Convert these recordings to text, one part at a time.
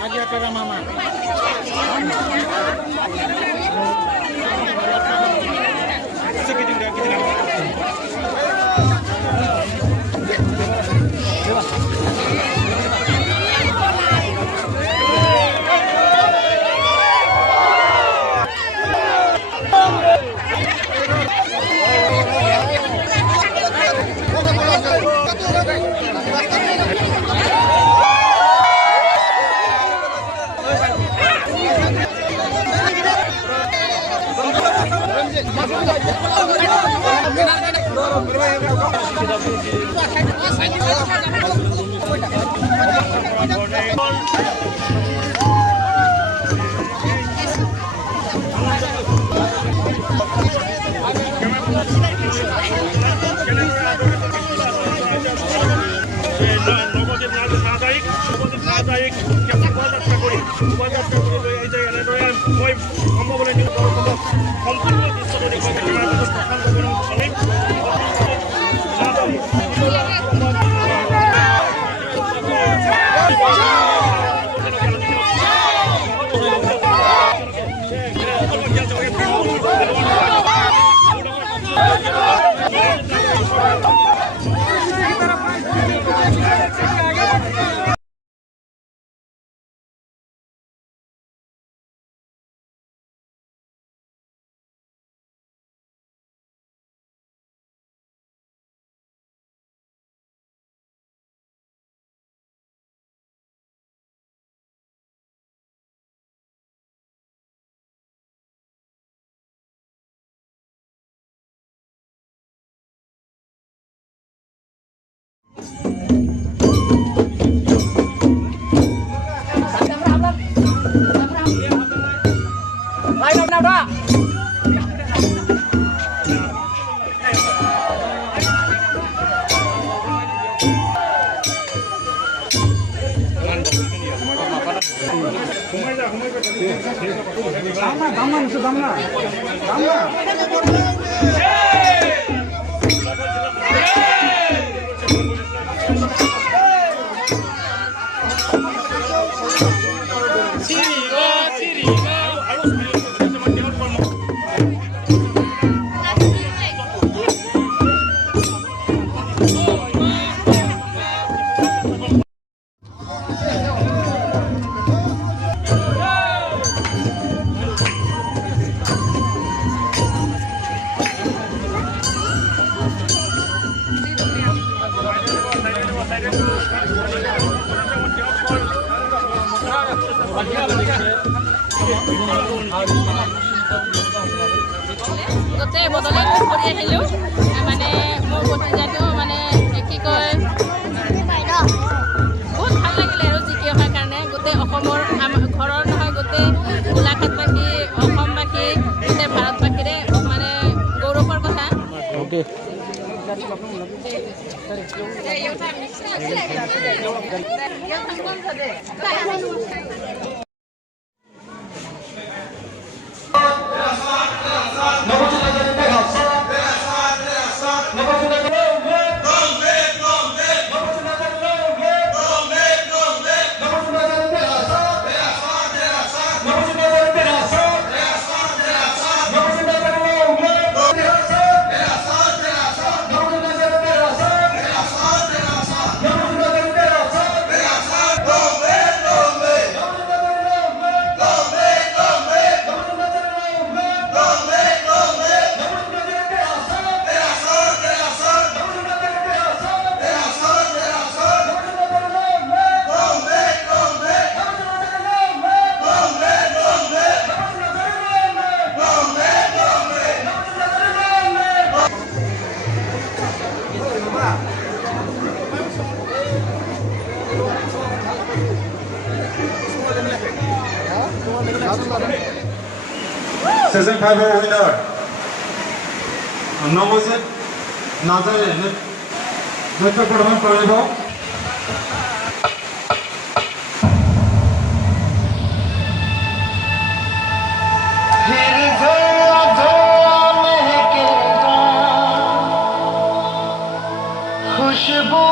Aja para mama. গোটেই বদলে কৰি আহিলোঁ মানে মোৰ ভতিজাটো মানে কি কয় বহুত ভাল লাগিলে আৰু জিকি অহাৰ কাৰণে গোটেই অসমৰ ঘৰৰ নহয় গোটেই গোলাঘাটবাসী অসমবাসী গোটেই ভাৰতবাসীৰে মানে গৌৰৱৰ কথা। Season 5 winner. Nowozit Nazare নৃত্য পৰিবেশন কৰিব। खुशबू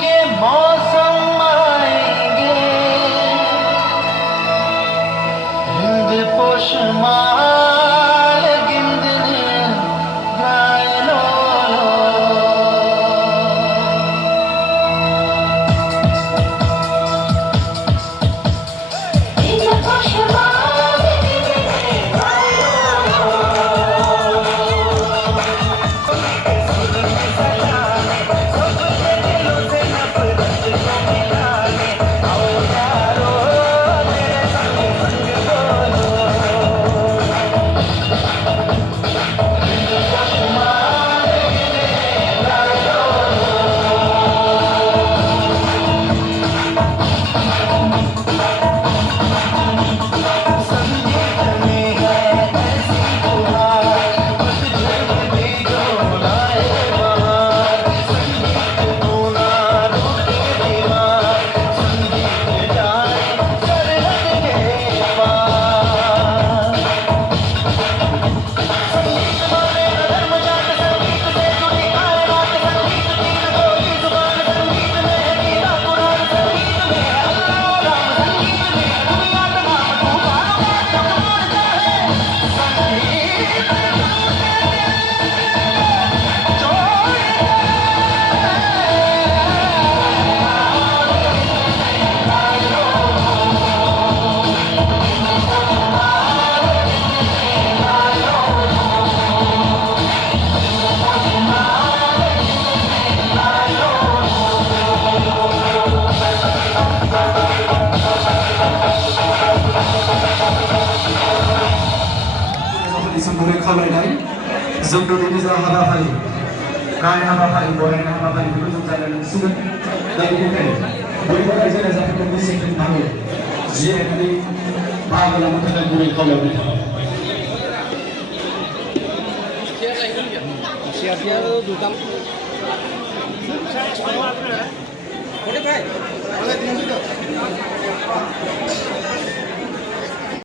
के मौसम आएंगे, Hind पोशमाल गिंदने गायलो Hind पोशमाल गिंदने Disambungkan khabar Zombie ini adalah habapai. Kaya habapai, boleh habapai dulu jalan sudah dari kita. Boleh kita jalan sampai ke musim yang baru. Jadi nanti bahagian yang kita boleh khabar ini. Siap-siap duta. Boleh, Pak? Boleh,